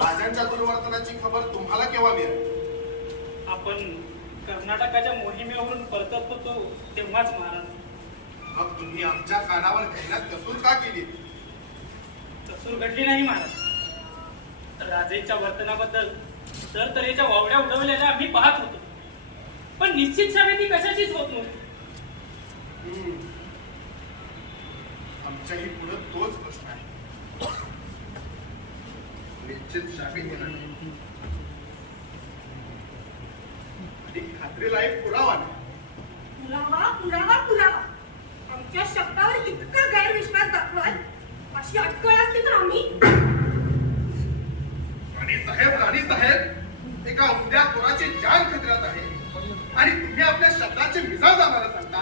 राजांच्या दुर्वर्तनाची खबर तुम्हाला केव्हा मिळाली? आपण कर्नाटकाच्या मोहिमेवरून परतत होतो तेव्हाच महाराज. मग तुम्ही आमच्या कानावर घालण्यात कसूर का केली? कसूर घडली नाही महाराज. राजेच्या वर्तनाबद्दल तऱ्हेच्या वावड्या उडवलेल्या आम्ही पाहत होतो, पण निश्चित शाबी ती कशाचीच होत नव्हती. आमच्याही पुढे तोच प्रश्न आहे. निश्चित शाबी आणि खात्रीला एक पुरावा नाही. पुरावा पुरावा पुरावा आमच्या शब्दावर इतका गैरविश्वास दाखवाल अशी अटकळ असती तर आम्ही. राणी साहेब एका उद्या चोराची जान खतऱ्यात आहे आणि तुम्ही आपल्या शब्दाचे मिजाज आम्हाला सांगता.